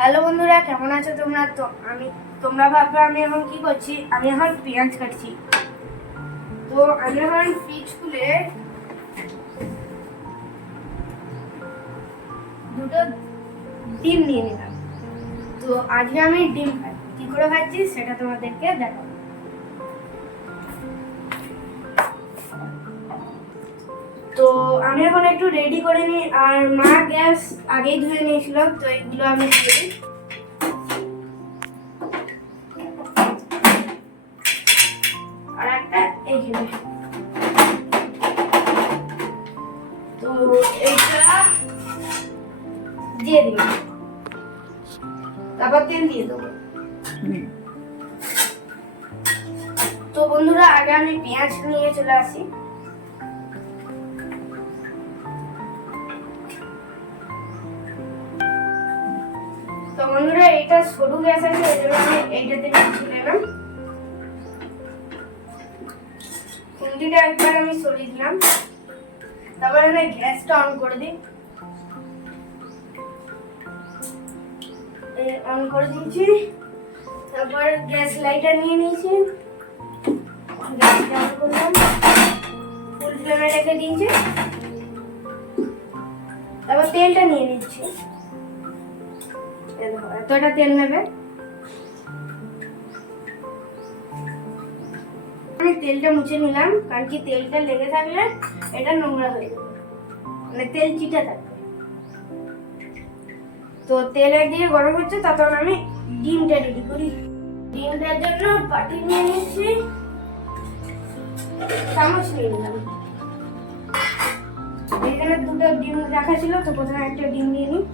Hello বন্ধুরা, কেমন আছো তোমরা? তো আমি তোমরা ভাববে আমি এখন কি করছি? আমি এখন পেঁয়াজ কাটছি। তো আমি এখন পিচ খুলে দুটো ডিম নিয়ে নিলাম। তো আজকে আমি ডিম খাই। কি করে খাচ্ছি সেটা তোমাদেরকে দেখাবো। তো আমি এখন একটু রেডি করে নিই আর মা গ্যাস আগেই ধুয়ে নিয়েছিল তো এগুলো আমি দিয়ে দিই আর একটা এইখানে তো এইটা দিয়ে দিই তারপর তেল দিয়ে দেবো। তো বন্ধুরা আগে আমি পেঁয়াজ নিয়ে চলে আসি। বন্ধুরা, এটা সরু গ্যাস আছে ওই জন্য আমি এইটাতে তুলে এলাম খুন্তিটা একবার আমি সরিয়ে দিলাম। তারপর আমি গ্যাসটা অন করে দিই। অন করে দিয়েছি। তারপর গ্যাস লাইটার নিয়ে নিয়েছি। গ্যাসটা অন করলাম। ফুল ফ্লেমে রেখে দিয়েছি। তারপর তেলটা নিয়ে নিচ্ছি। এতটা তেল নেবে? আমি তেলটা মুছে নিলাম, কারণ কি তেলটা লেগে থাকলে এটা নোংরা হয়ে যাবে। মানে তেল চিটে থাকবে। তো তেল দিয়ে গরম হচ্ছে তখন আমি ডিমটা রেডি করি। ডিমটার জন্য বাটি নিয়ে নিচ্ছি। চামচ নিয়ে নিলাম। এখানে দুটো ডিম রাখা ছিল, তো প্রথমে একটা ডিম নিয়ে নিই।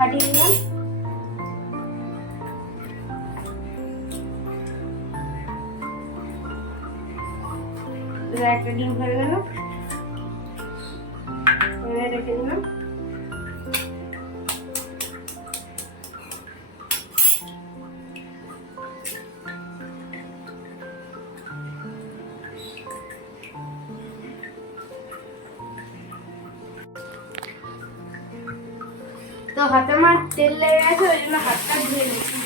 ফাটিয়ে নিলাম এবার একটা ডিম হয়ে গেল এবার রেখে দিলাম তো হাতে আমার তেল লেগে গেছে ওই জন্য হাতটা ধুয়ে নিচ্ছি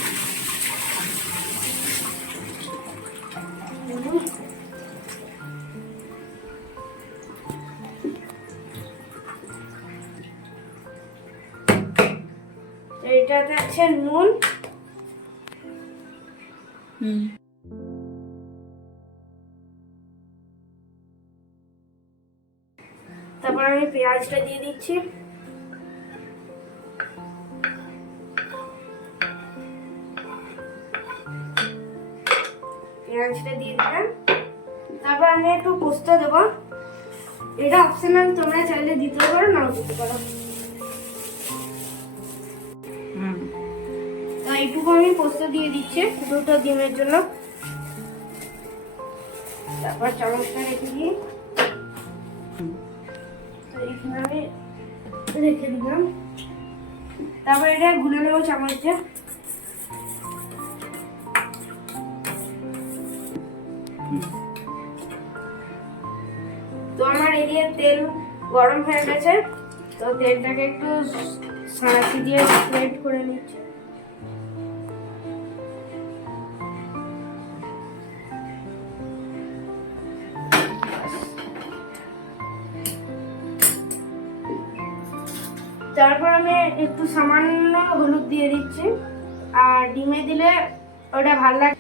তো এটাতে আছে নুন। হুম। তারপর আমি পেঁয়াজটা দিয়ে দিচ্ছি। পেঁয়াজটা দিয়ে দিলাম তারপর আমি একটু পোস্ত দেবো। এটা অপশনাল তোমরা চাইলে দিতে পারো নাও দিতে পারো। হুম। তো এইটুকু আমি পোস্ত দিয়ে দিচ্ছি দুটো ডিমের জন্য। তারপর চামচটা রেখে দিই। এখানে আমি রেখে দিলাম। তারপর এটা গুলে নেব চামচ দিয়ে তো আমার এদিকে তেল গরম হয়ে গেছে, তো তেলটাকে একটু সাঁড়াশি দিয়ে স্প্রেড করে নিচ্ছি। তারপর আমি একটু সামান্য হলুদ দিয়ে দিচ্ছি, আর ডিমে দিলে ওটা ভালো লাগে।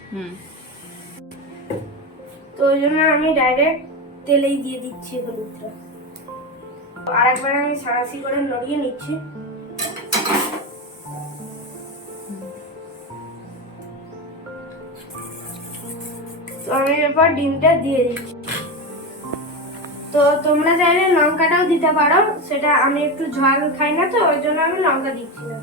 ওই জন্য আমি ডাইরেক্ট তেলেই দিয়ে দিচ্ছি হলুদটা। আর একবার আমি সারাসি করে নড়িয়ে নিচ্ছি। তো আমি এরপর ডিমটা দিয়ে দিচ্ছি। তো তোমরা চাইলে লঙ্কাটাও দিতে পারো, সেটা আমি একটু ঝাল খাই না তো, ওই জন্য আমি লঙ্কা দিচ্ছি না।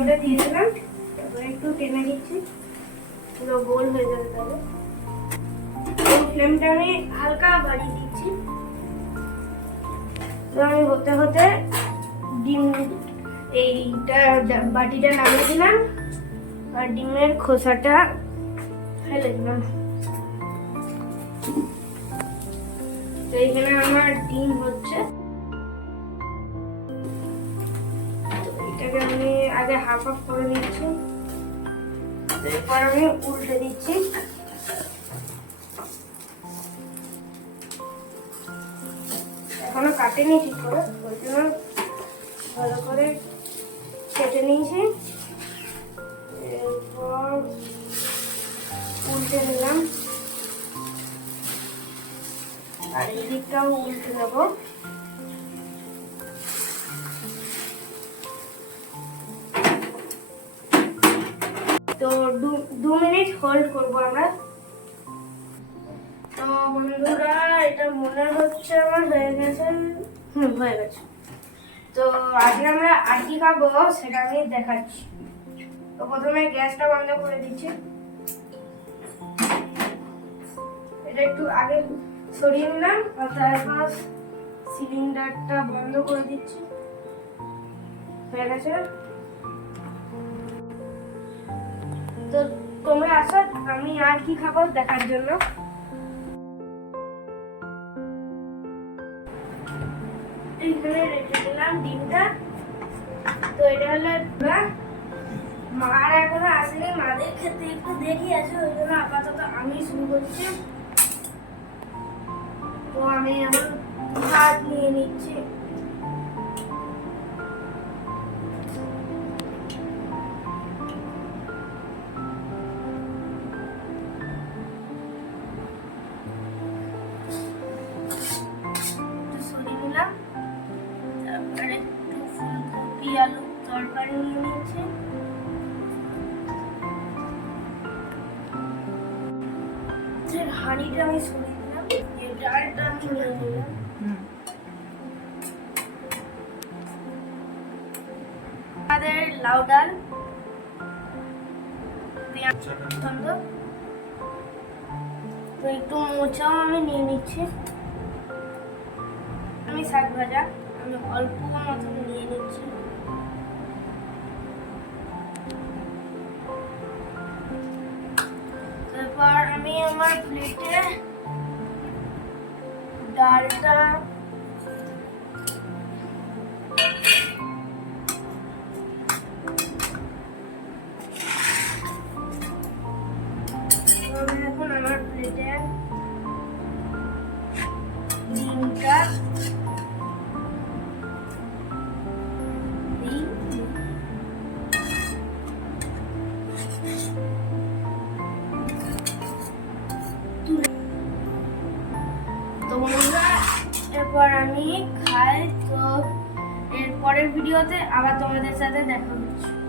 ওটা দিয়ে দিলাম তারপরে একটু টেনে দিচ্ছি পুরো গোল হয়ে যাবে তাহলে। ফ্লেমটা আমি হালকা বাড়িয়ে দিচ্ছি। তো আমি হতে হতে ডিম, এইটা বাটিটা নামিয়ে দিলাম, আর ডিমের খোসাটা ফেলে দিলাম। তো এখানে আমার ডিম হচ্ছে। আগে হাফ হাফ করে নিচ্ছি। এরপর আমি উল্টে দিচ্ছি। এখনও কাটেনি ঠিক করে, ওই জন্য ভালো করে কেটে নিয়েছি। এরপর উল্টে নিলাম আর এই দিকটাও উল্টে দেবো। দু- মিনিট হোল্ড করব আমরা। তো বন্ধুরা, এটা মনে হচ্ছে আমার হয়ে গেছে। হুম, হয়ে গেছে। তো আজকে আমরা কি খাব সেটা আমি দেখাচ্ছি। তো প্রথমে গ্যাসটা বন্ধ করে দিচ্ছি। এটা একটু আগে সরিয়ে নিলাম আর তারপর সিলিন্ডারটা বন্ধ করে দিচ্ছি। হয়ে গেছে? তো তোমরা আসো, আমি আর কি খাব দেখার জন্য? এইখানে রেখে দিলাম ডিমটা। তো এটা হলো ডিমটা। মার এখনও আসেনি, মাদের খেতে একটু দেরি আছে, ওই জন্য আপাতত আমি শুরু করছি। তো আমি এখন ভাত নিয়ে নিচ্ছি। যে হাঁড়িটা আমি সরিয়ে দিলাম যে ডালটা আমি নিয়ে নিলাম আমাদের লাউ ডাল তো একটু মোচাও আমি, নিয়ে নিচ্ছি। আমি শাক ভাজা, আমি অল্প মতন নিয়ে নিচ্ছি। আমি আমার প্লেটে ডালটা তো বন্ধুরা এরপর আমি খাই তো এরপরের ভিডিওতে আবার তোমাদের সাথে দেখা হচ্ছে।